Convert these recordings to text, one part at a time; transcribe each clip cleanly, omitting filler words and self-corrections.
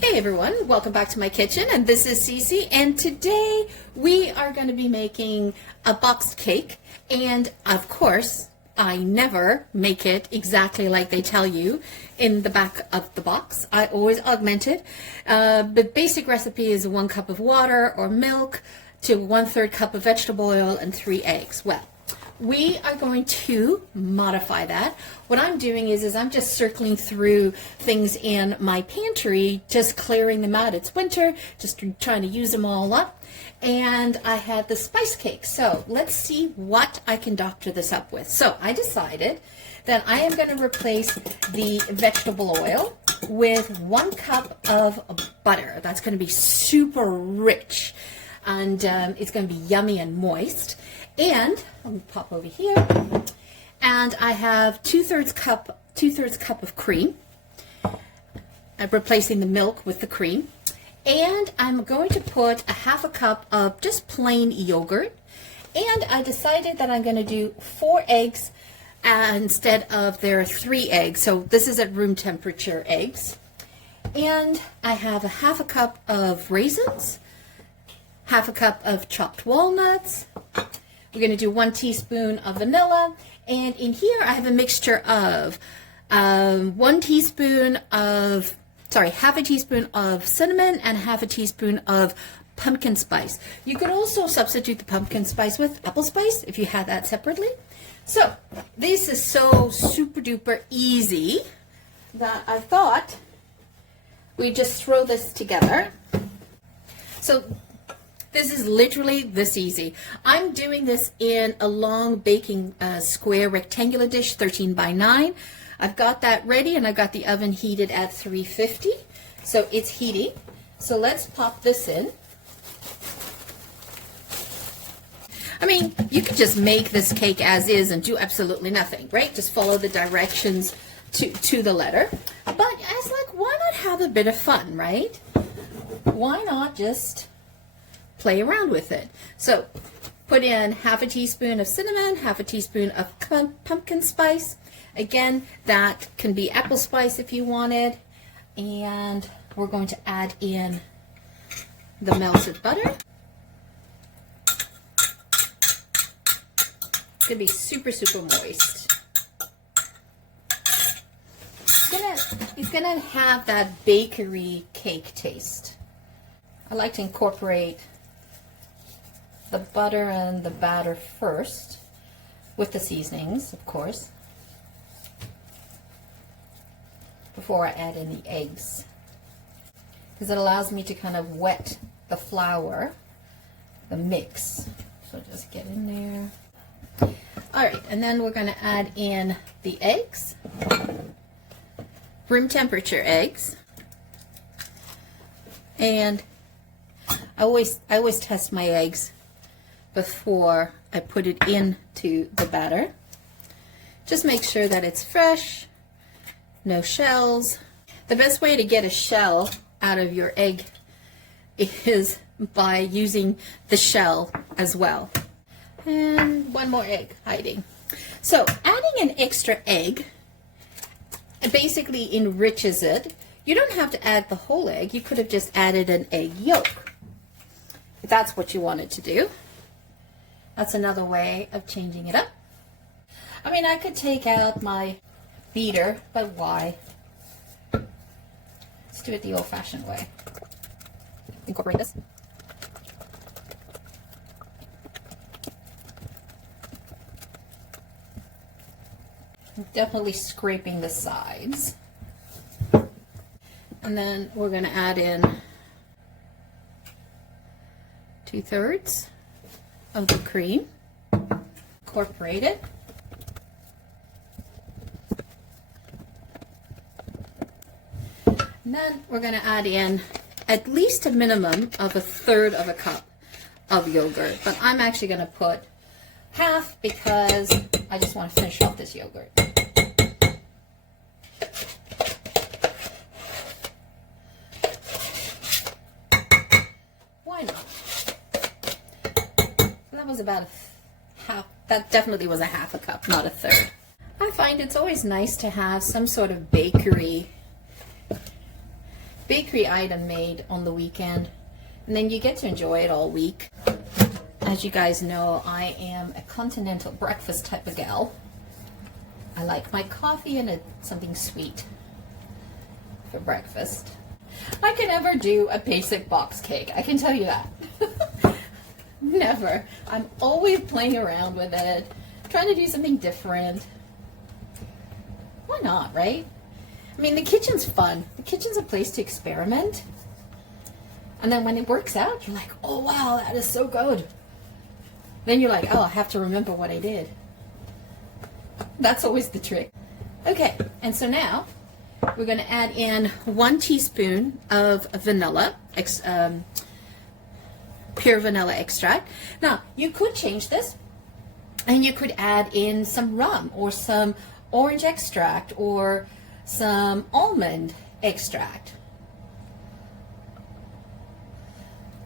Hey everyone, welcome back to my kitchen, and this is Cece, and today we are going to be making a boxed cake. And of course I never make it exactly like they tell you in the back of the box. I always augment it. The basic recipe is 1 cup of water or milk to 1/3 cup of vegetable oil and 3 eggs. Well, we are going to modify that. What I'm doing is I'm just circling through things in my pantry, just clearing them out. It's winter, just trying to use them all up. And I had the spice cake. So let's see what I can doctor this up with. So I decided that I am going to replace the vegetable oil with 1 cup of butter. That's going to be super rich, and it's going to be yummy and moist. And let me pop over here, and I have 2/3 cup of cream. I'm replacing the milk with the cream, and I'm going to put 1/2 cup of just plain yogurt. And I decided that I'm going to do 4 eggs instead of their 3 eggs. So this is at room temperature eggs. And I have 1/2 cup of raisins, 1/2 cup of chopped walnuts. We're going to do 1 teaspoon of vanilla, and in here I have a mixture of 1 teaspoon of, half a teaspoon of cinnamon and 1/2 teaspoon of pumpkin spice. You could also substitute the pumpkin spice with apple spice if you had that separately. So this is so super duper easy that I thought we'd just throw this together. So this is literally this easy. I'm doing this in a long baking square rectangular dish, 13 by 9. I've got that ready, and I've got the oven heated at 350. So it's heating. So let's pop this in. I mean, you could just make this cake as is and do absolutely nothing, right? Just follow the directions to the letter. But I was like, why not have a bit of fun, right? Why not just play around with it? So put in 1/2 teaspoon of cinnamon, 1/2 teaspoon of pumpkin spice. Again, that can be apple spice if you wanted. And we're going to add in the melted butter. It's going to be super, super moist. It's gonna have that bakery cake taste. I like to incorporate the butter and the batter first, with the seasonings, of course, before I add in the eggs, because it allows me to kind of wet the flour, the mix. So just get in there. All right, and then we're going to add in the eggs, room temperature eggs, and I always test my eggs before I put it into the batter. Just make sure that it's fresh, no shells. The best way to get a shell out of your egg is by using the shell as well. And 1 more egg hiding. So adding an extra egg basically enriches it. You don't have to add the whole egg. You could have just added an egg yolk, if that's what you wanted to do. That's another way of changing it up. I mean, I could take out my beater, but why? Let's do it the old-fashioned way. Incorporate this. I'm definitely scraping the sides. And then we're going to add in 2/3 of the cream. Incorporate it. And then we're going to add in at least a minimum of 1/3 of a cup of yogurt. But I'm actually going to put half because I just want to finish off this yogurt. Why not? That was about half. That definitely was 1/2 cup, not 1/3. I find it's always nice to have some sort of bakery bakery item made on the weekend, and then you get to enjoy it all week. As you guys know, I am a continental breakfast type of gal. I like my coffee and something sweet for breakfast. I can never do a basic box cake, I can tell you that. Never. I'm always playing around with it, trying to do something different. Why not, right? I mean, the kitchen's fun. The kitchen's a place to experiment. And then when it works out, you're like, oh wow, that is so good. Then you're like, oh, I have to remember what I did. That's always the trick. Okay, and so now we're going to add in 1 teaspoon of vanilla, pure vanilla extract. Now, you could change this, and you could add in some rum or some orange extract or some almond extract.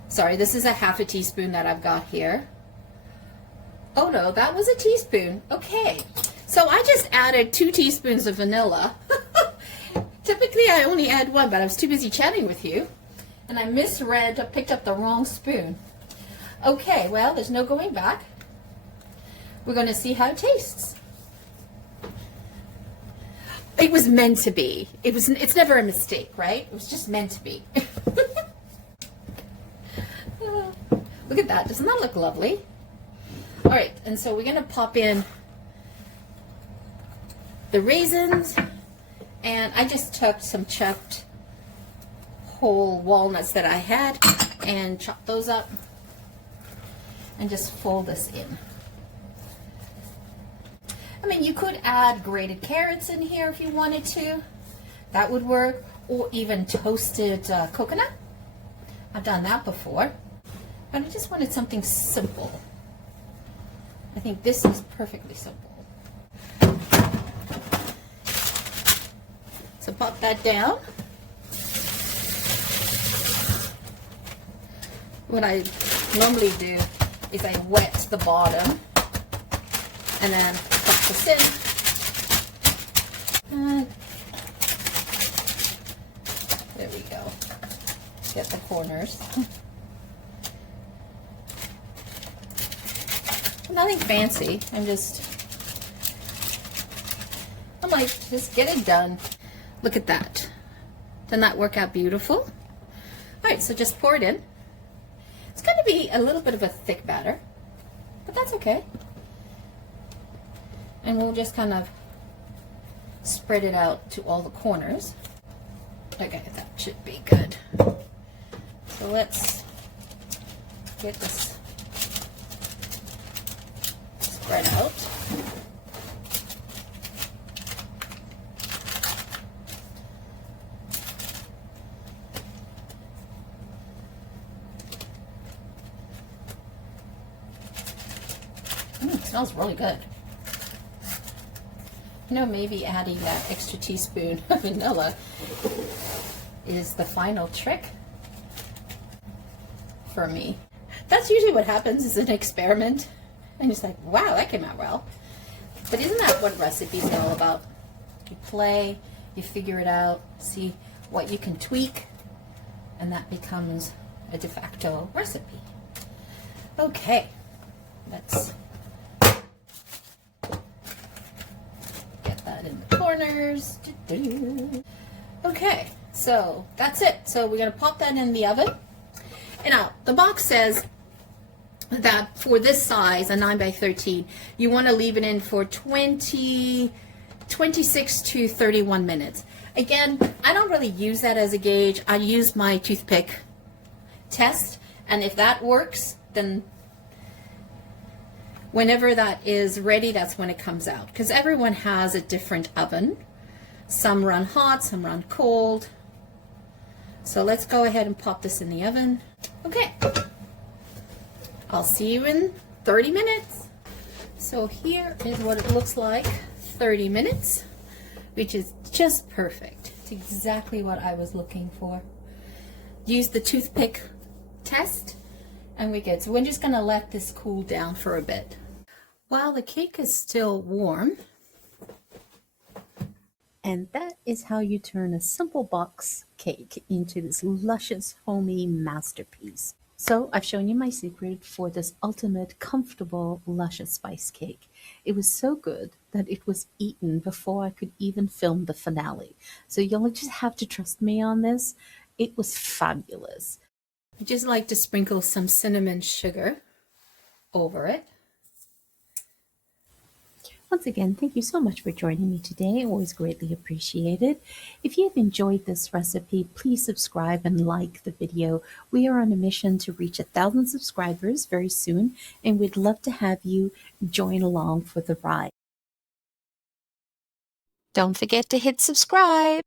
Sorry, this is a half a teaspoon that I've got here. Oh no, that was a teaspoon. Okay, so I just added 2 teaspoons of vanilla. Typically I only add 1, but I was too busy chatting with you and I misread, I picked up the wrong spoon. Okay, well, there's no going back. We're going to see how it tastes. It was meant to be. It's never a mistake, right? It was just meant to be. Look at that. Doesn't that look lovely? All right, and so we're going to pop in the raisins, and I just took some chopped whole walnuts that I had and chopped those up and just fold this in. I mean, you could add grated carrots in here if you wanted to. That would work, or even toasted coconut. I've done that before, but I just wanted something simple. I think this is perfectly simple. So pop that down. What I normally do is I wet the bottom and then pop this in. And there we go. Get the corners. Nothing fancy. I'm like, just get it done. Look at that. Doesn't that work out beautiful? All right, so just pour it in. It's going to be a little bit of a thick batter, but that's okay. And we'll just kind of spread it out to all the corners. Okay, that should be good. So let's get this spread out. It smells really good. You know, maybe adding that extra teaspoon of vanilla is the final trick for me. That's usually what happens, is an experiment. And it's like, wow, that came out well. But isn't that what recipes are all about? You play, you figure it out, see what you can tweak, and that becomes a de facto recipe. Okay, let's get that in the corners. Okay, so that's it. So we're going to pop that in the oven. And now, the box says that for this size, a 9x13, you want to leave it in for 26 to 31 minutes. Again, I don't really use that as a gauge. I use my Toothpick Test, and if that works, then whenever that is ready, that's when it comes out. Because everyone has a different oven. Some run hot, some run cold. So let's go ahead and pop this in the oven. Okay. I'll see you in 30 minutes. So here is what it looks like 30 minutes, which is just perfect. It's exactly what I was looking for. Use the Toothpick Test and we're good. So we're just gonna let this cool down for a bit. While the cake is still warm And that is how you turn a simple box cake into this luscious, homey masterpiece. So I've shown you my secret for this ultimate, comfortable, luscious spice cake. It was so good that it was eaten before I could even film the finale. So you'll just have to trust me on this. It was fabulous. I just like to sprinkle some cinnamon sugar over it. Once again, thank you so much for joining me today. Always greatly appreciated. If you've enjoyed this recipe, please subscribe and like the video. We are on a mission to reach 1,000 subscribers very soon, and we'd love to have you join along for the ride. Don't forget to hit subscribe.